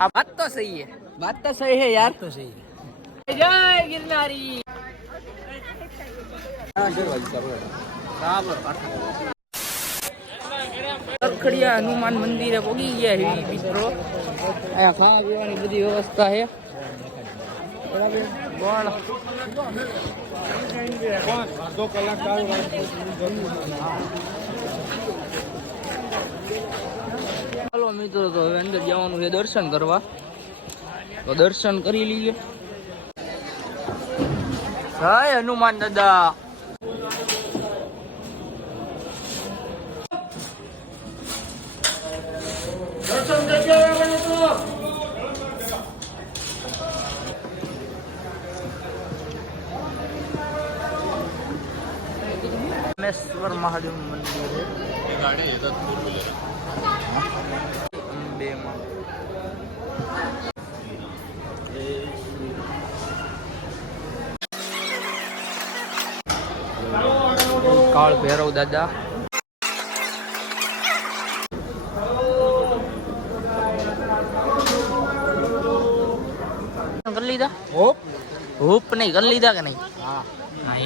आप बात तो सही है, बात तो सही है यार, तो सही है। जय गिरनारी। સરખડિયા હનુમાન મંદિરે પહોંચી ગયા છે મિત્રો. અહીંયા ખાવા પીવાની બધી વ્યવસ્થા છે બરાબર. ચાલો મિત્રો, તો હવે અંદર જવાનું છે દર્શન કરવા, તો દર્શન કરી લઈએ. જય હનુમાન દાદા. રામેશ્વર મહાદેવ મંદિર અંબેમાં. કાળ ભૈરવ દાદા. કરી લીધા હોપ નહીં કરી લીધા કે નહીં? હા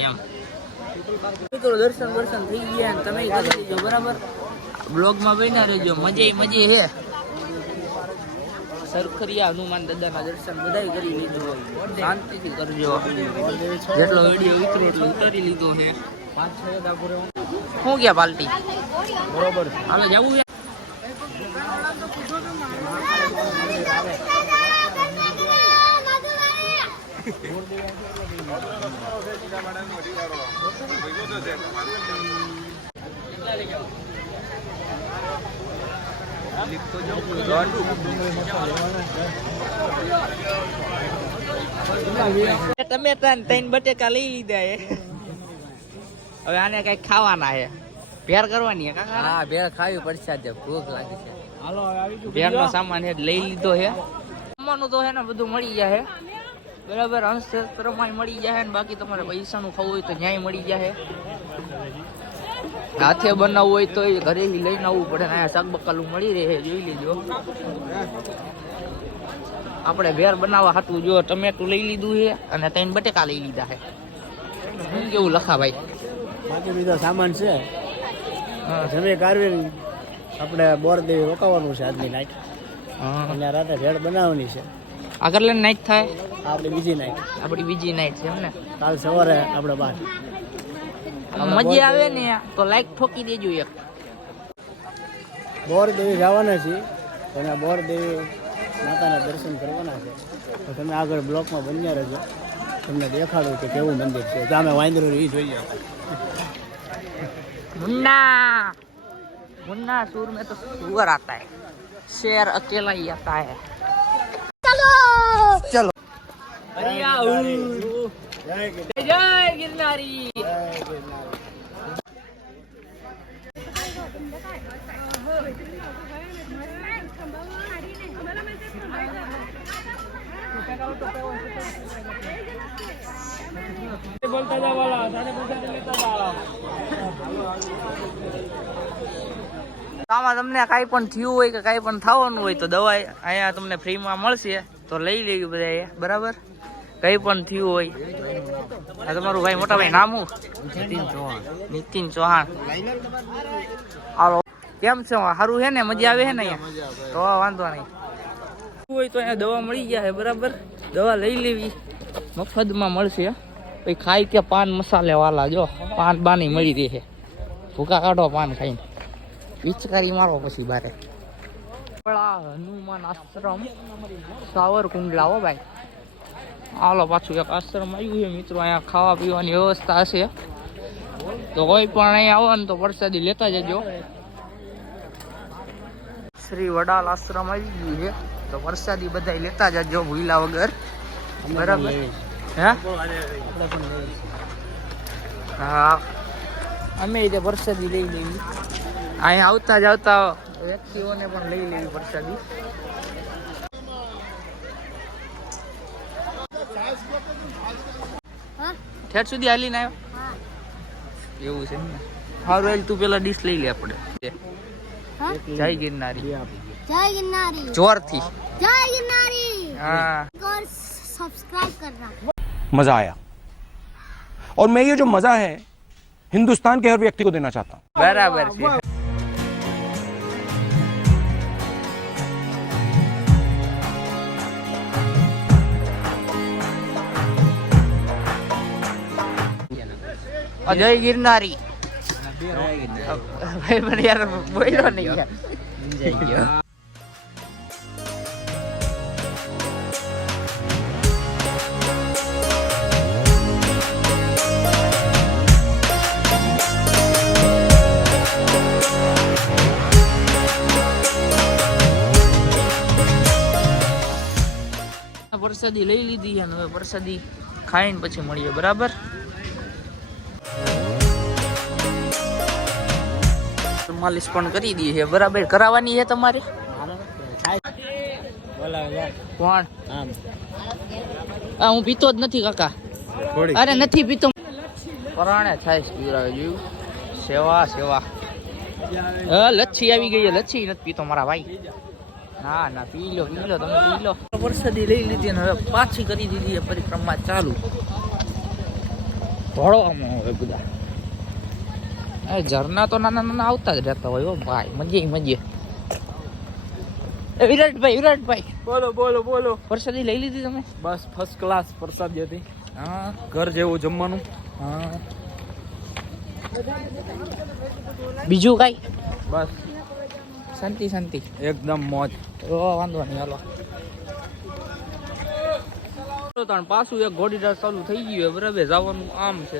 એમ મિત્રો, દર્શન થઈ ગયા. તમે કરી લેજો બરાબર. બ્લોગમાં બન્યા રહેજો, મજે હે. સરખડિયા હનુમાન દાદાના દર્શન બધાય કરી લીધો, શાંતિથી કરજો. જેટલો વિડીયો ઉતરો એટલો ઉતારી લીધો છે. શું ગયા પાર્ટી બરોબર? હાલો જવું છે. ટમેટા 3 બટેકા લઈ લીધા છે. હવે આને કઈ ખાવાના છે, ભેર કરવાની છે કાકા? હા, ભેર ખાવી પડશે, આજે ભૂખ લાગી છે. હાલો ભેર નો સામાન લઈ લીધો છે. જમવાનું તો છે ને બધું મળી જાય બરાબર. અંશસ્ત્રમાં મળી જાય ને બાકી તમારે પૈસાનું ખાવું હોય તો ન્યાય મળી જાય. હાથે બનાવવું હોય તો ઘરે લઈને આવવું પડે. અહીંયા શાક બકાલું મળી રહે, જોઈ લેજો. આપણે ભેર બનાવવા હાટું જો ટમેટું લઈ લીધું છે અને 3 બટેકા લઈ લીધા છે. શું કેવું લખા ભાઈ? બાકી બીજો સામાન છે. જમે કારવેલ આપણે બોરદેવી રોકાવાનું છે આજની નાઈટ. અને રાતે ભેળ બનાવવાની છે. આગળ નાઈટ થાય આપણી બીજી નાઈટ છે એમ ને? કાલ સવારે આપણે બહાર મજા આવે ને તો લાઈક ઠોકી દેજો એક. બોરદેવી જવાના છીએ, અને બોરદેવી માતાના દર્શન કરવાના છે. તો તમે આગળ બ્લોકમાં બન્યા રહેજો, તમને દેખાડું કે કેવું મંદિર છે. સામે વાંદરું એ જોઈએ. मुन्ना सूर में तो सुअर आता है, शेर अकेला ही आता है. चलो जय गिरनारी. बोलता जा वाला આમાં તમને કાંઈ પણ થયું હોય કે કાંઈ પણ થવાનું હોય તો દવા અહીંયા તમને ફ્રીમાં મળશે, તો લઈ લેવી બધા બરાબર. કંઈ પણ થયું હોય. આ તમારું ભાઈ મોટા ભાઈ નામ શું? નીતિન ચૌહાણ. હાલો, કેમ છે? સારું છે ને? મજા આવે છે ને અહીંયા? તો વાંધો નહીં. હોય તો અહીંયા દવા મળી જાય બરાબર. દવા લઈ લેવી, મફતમાં મળશે. પછી ખાઈ કે પાન મસાલે વાલા, જો પાન બાની મળી રહે છે. ભૂકા કાઢો પાન ખાઈને, પિચકારી મારો પછી બારે. હનુમાન આશ્રમ સાવરકુંડલા હો ભાઈ. હાલો પાછું એક આશ્રમ આવ્યું છે મિત્રો. અહીંયા ખાવા પીવાની વ્યવસ્થા હશે, તો કોઈ પણ અહીંયા આવો ને તો પ્રસાદી લેતા જજો. શ્રી વડાલ આશ્રમ આવી ગયું છે, તો પ્રસાદી બધા લેતા જજો ભૂલા વગર બરાબર. હા, અમે તે પ્રસાદી લઈ લેવી. અહીંયા આવતા જ આવતા વ્યક્તિઓને પણ લઈ લેવી પ્રસાદી. ઠેઠ સુધી હાલીને આવ્યો એવું છે ને? સારું, તું પેલા ડીશ લઈ લે. આપણે જય ગિરનારી. जय गिरनारी जोरथी जय गिरनारी हाँ और सब्सक्राइब करना मजा आया और मैं ये जो मजा है हिंदुस्तान के हर व्यक्ति को देना चाहता हूँ बराबर છે જય ગિરનારી ભાઈ પણ યાર બોલ્યો નહીં યાર સમજાઈ ગયો પ્રસાદી લઈ લીધી અને હવે પ્રસાદી ખાઈને પછી મળીએ બરાબર માલિશ પણ કરી દી છે બરાબર કરાવવાની છે તમારે કોણ હું પીતો જ નથી કાકા અરે નથી પીતો પરાણે થાય પીવડાવે જોયું સેવા સેવા લચ્છી આવી ગઈ લચ્છી નથી પીતો મારા ભાઈ ના ના પી લો તમે પી લો પ્રસાદી લઈ લીધી અને હવે પાછી કરી દીધી પરિક્રમા ચાલુ ભળવામાં હવે બધા ઝરના તો નાના નાના આવતા જ રહેતા હોય હો ભાઈ મજે વિરાટભાઈ બોલો બોલો બોલો. પ્રસાદી લઈ લીધી તમે બસ ફર્સ્ટ ક્લાસ પ્રસાદી હતી, હા ઘર જેવું જમવાનું. હા બીજું કઈ બસ શાંતિ એકદમ મોજ. વાંધો નહીં હાલો પાછું એક ઘોડીદાર ચાલુ થઈ ગયું બરાબર જવાનું આમ છે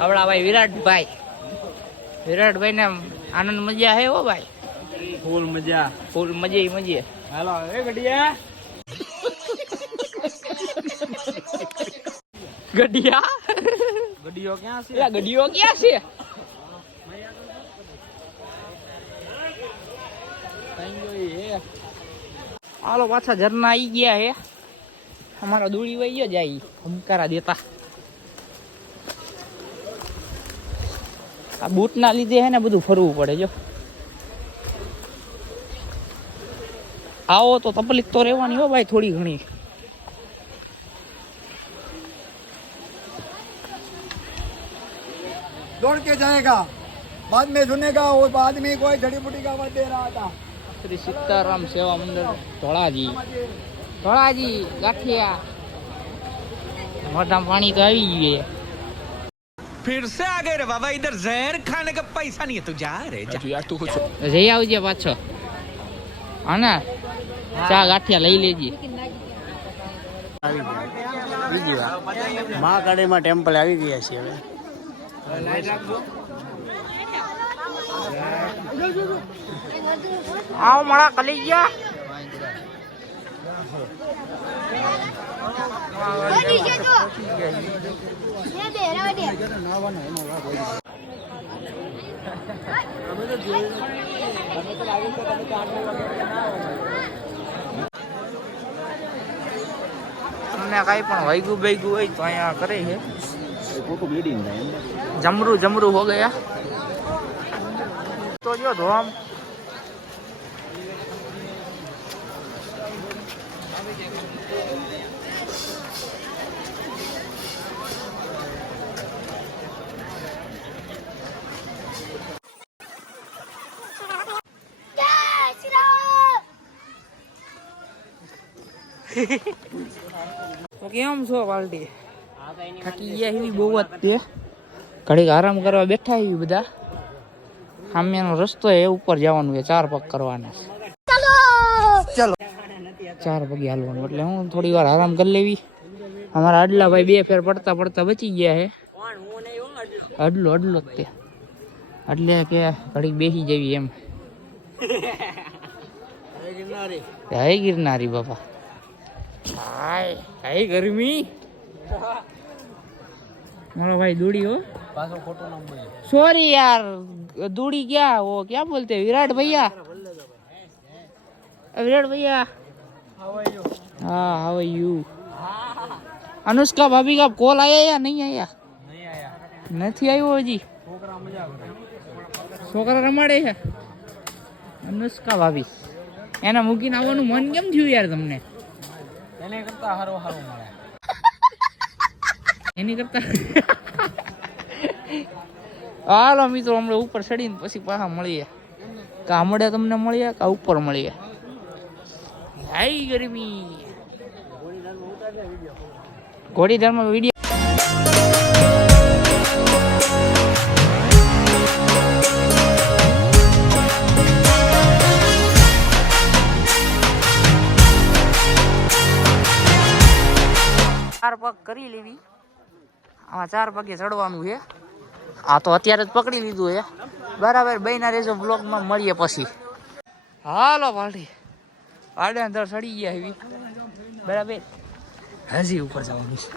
આપડા ભાઈ વિરાટભાઈ ને આનંદ મજા હે હો ભાઈ ફૂલ મજે હાલો એ ગડિયા ગડિયો ક્યાં છે? ગડિયો ક્યાં છે હાલો પાછા ઝરના આવી ગયા હે અમારા દોડી વહી ગયો જાય હમકારા દેતા આ બૂટ ના લીધે હે ને બધું ફરવું પડે જો આવો તો તકલીફ તો રહેવાની હો ભાઈ થોડી ઘણી दौड़ के जाएगा, बाद में सुनेगा वो आदमी कोई जड़ी बूटी का आवाज दे रहा था. શ્રી સીતારામ સેવા મંડળ ધોળાજી ગાંઠિયા મોઢામાં પાણી તો આવી ગયું फिर से आ गए रे बाबा, इधर जहर खाने का पैसा नहीं है, तू जा रे जा। यार तू कुछ જઈ આવજે પાછો હા ને ચા ગાંઠિયા લઈ લેજે બીજી વાર મહાકાળીમાં ટેમ્પલ આવી ગયા છીએ હવે. આવ મળા કલી ગયા તમને કઈ પણ વાગ્યું હોય તો અહીંયા કરે છે જમરું હો ગયા તો જો ધોમ તો કેમ છો પાલટી થાકી ગયા એવી બહુ જ તે ઘડીક આરામ કરવા બેઠા એવી બધા સામેનો રસ્તો એ ઉપર જવાનું છે 4 પગ કરવાના ચલો 4 પગે હાલવાનું એટલે હું થોડી વાર આરામ કરી લેવી અમારા અડલા ભાઈ 2 ફેર પડતા બચી ગયા હે અડલો જ તે એટલે કે ઘડીક બેસી જવી એમ જય ગિરનારી બાપા हाय गर्मी मारो भाई दूड़ी हो सॉरी यार दूड़ी क्या वो क्या बोलते हैं विराट भैया हाँ हाउ आर यू अनुष्का भाभी का कॉल आया या नहीं आया नहीं આવ્યો હજી છોકરા રમાડે છે અનુષ્કા ભાભી એને મૂકીને આવવાનું મન કેમ થયું યાર તમને? એને કરતા હારું મળે. એની કરતા હાલો મિત્રો હમણાં ઉપર ચડીને પછી પાછા મળીએ. કા હમણાં તમને મળીએ કા ઉપર મળીએ. હાઈ ગરમી ઘોડીધારમાં વિડીયો ચાર પગ કરી લેવી. આમાં 4 પગે ચડવાનું છે. આ તો અત્યારે જ પકડી લીધું છે. બરાબર બહીના રેજો બ્લોગમાં મળીએ પછી. હાલો પાર્ટી આડે અંદર ચડી ગયા એવી. બરાબર હજી ઉપર જવાનું છે.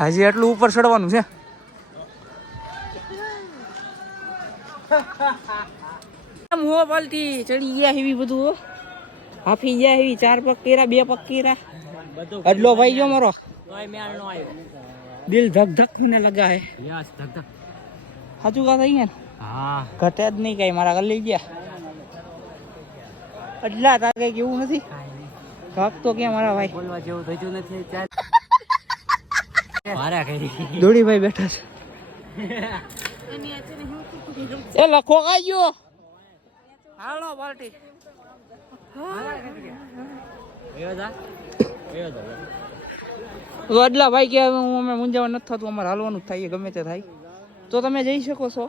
હજી આટલું ઉપર ચડવાનું છે. મોહ પાલટી ચડી ગયા એવી બધું હાફી ગયા એવી. 4 પગ કેરા 2 પગ કેરા અડલો ભાઈ જો મારો દિલ ધક ધક ને લગા હે. સાચું કા થઈ ગયા હા ઘટે જ નહીં કઈ. મારા ગલી ગયા અડલા તાર કઈ કેવું નથી. ધક તો ક્યાં મારા ભાઈ બોલવા જેવું થયું નથી. મારા કરી દોડીભાઈ બેઠા છે. એ લખો કાઈ ગયો. હાલો પાર્ટી અડલા ભાઈ કે હું અમે મૂંઝાવા નથી થતું. અમારે હાલવાનું જ થાય ગમે તે થાય. તો તમે જઈ શકો છો.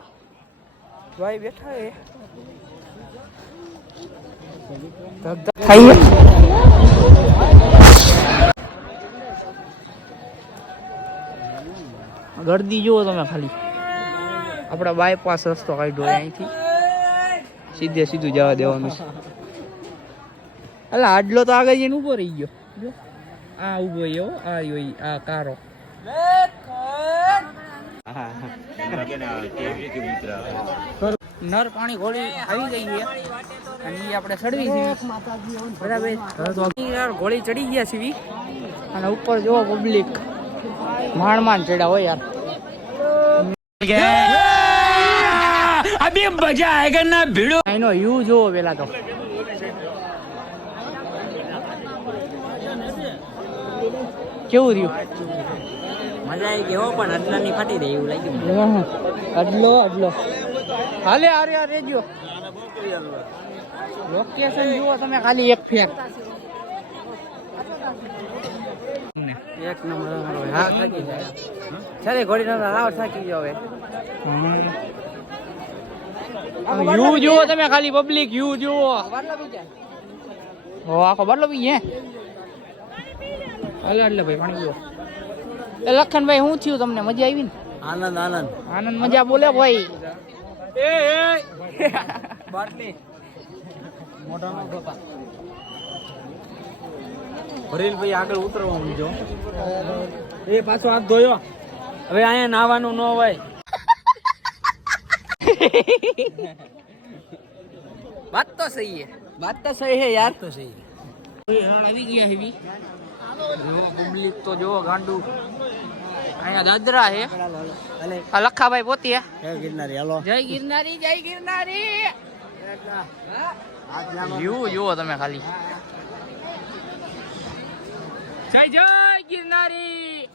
ભાઈ બેઠા એ ગરદી જુઓ તમે ખાલી. આપડા બાયપાસ રસ્તો કાઢ્યો અહીંથી સીધે સીધું જવા દેવાનું છે. એટલે આડલો તો આગળ જઈને ઉભો રહી ગયો. આ ઉભો રહ્યો. આ કારો નર પાણી ઘોડી આવી ગઈ છે અને ઈ આપણે ચડવી છે. બરાબર ઘોડી ચડી ગયા છે અને ઉપર જોવો પબ્લિક માંડ ચડ્યા હોય યાર. अभी मजा आएगा ना भिड़ो. એનો યુ જોવો પેલા તો. કેવું રહ્યું? મજા આવી ગઈ હો. પણ અડલાની ફાટી દે એવું લાગ્યું. અડલો હાલે આરે આ રેજો. લોકેશન જુઓ તમે ખાલી એક ફેક. એક નંબર હા થાકી જાય. ચાલે ઘોડી નો રાવ થાકી ગયો હવે. યુ જુઓ તમે ખાલી પબ્લિક યુ જુઓ. હો આખો બાટલો પી હે. એટલે ભાઈ પાણી પીવો. એ લખનભાઈ શું થયું તમને? મજા આવી ને? આનંદ આનંદ મજા બોલે ભાઈ. બાટલી મોઢામાં ગોપા ભરેલ ભાઈ આગળ ઉતરવાનું જો. એ પાછો હાથ ધોયો. હવે અહીંયા નાવાનું ન હોય. વાત તો સહી હે. વાત તો સહી હે યાર. તો સહી આવી ગયા હેવી. જો પબ્લિક તો જો ગાંડું. અહીંયા દાદરા હે. આ લખાભાઈ પોતી હે. જય ગિરનારી હાલો. જય ગિરનારી જય ગિરનારી. યુ જુઓ તમે ખાલી. જય જય ગિરનારી.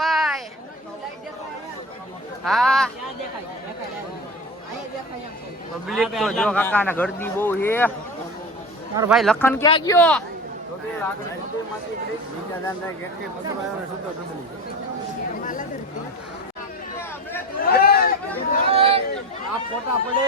ભાઈ હા પબ્લિક તો જો કાકા ના ગરદી બહુ છે. મારો ભાઈ લખન ક્યાં ગયો? ફોટા પડે.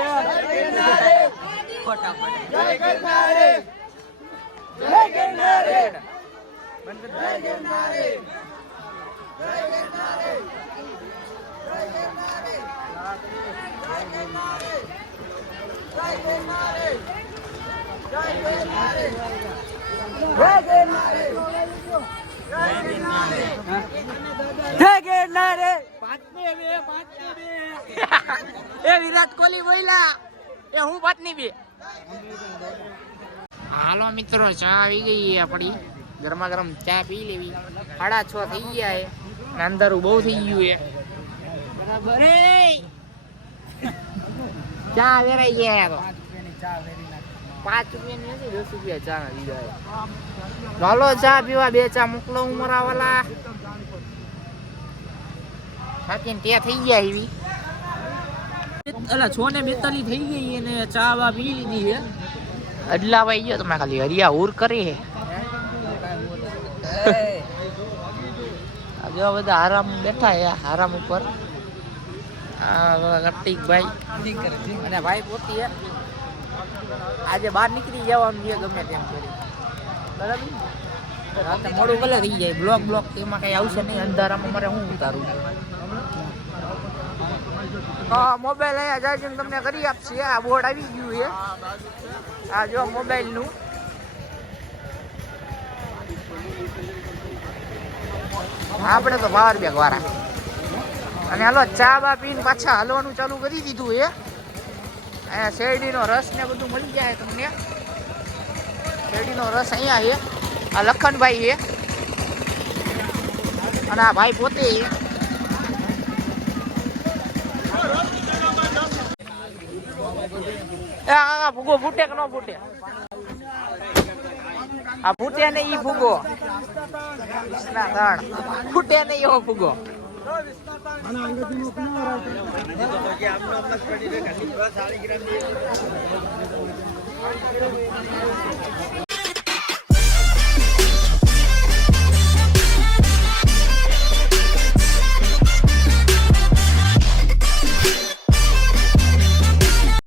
એ વિરાટ કોહલી બોલ્યા એ હું પાંચની બે. હાલો મિત્રો, ચા આવી ગઈ આપણી. ગરમા ગરમ ચા પી લેવી. 6:30 થઈ ગયા છે અને અંધારું બહુ થઈ ગયું છે. બરાબર ચા વેરાઈ ગયા તો 5 રૂપિયાની નથી, 10 રૂપિયા ચા ના દીધા. લાલો ચા પીવા 2 ચા મોકલો ઉમરા વાલા. થાકીને ત્યાં થઈ ગયા એવી. અલા 6:42 થઈ ગઈ અને ચા વા પી લીધી છે. અડલા ભાઈ ગયો તમે ખાલી હરિયા ઉર કરી. આજે બધા આરામ બેઠા છે, આરામ ઉપર. કાર્તિકભાઈ અને ભાઈ પોતી આજે બહાર નીકળી જવાનું છે ગમે તેમ કરી. બરાબર, રાતે મોડું ભલે થઈ જાય. બ્લોક એમાં કઈ આવશે નહીં. અંધારામાં મારે હું ઉતારું. મોબાઈલ અહીંયા ચાર્જિંગ તમને કરી આપશે. આ બોર્ડ આવી ગયું છે. આ જો મોબાઈલ નું. આપણે તો પાવર બેગ વાળા. અને હાલો ચા બા પીને પાછા હલવાનું ચાલુ કરી દીધું છે. અહીંયા શેરડીનો રસ ને બધું મળી જાય તમને. શેરડીનો રસ અહીંયા છે. આ લખનભાઈ છે અને આ ભાઈ પોતે છે. આ ફૂગો ફૂટે કે ન ફૂટે? આ ફૂટે ને ઈ ફૂગો ફૂટે ને એવો ફૂગો.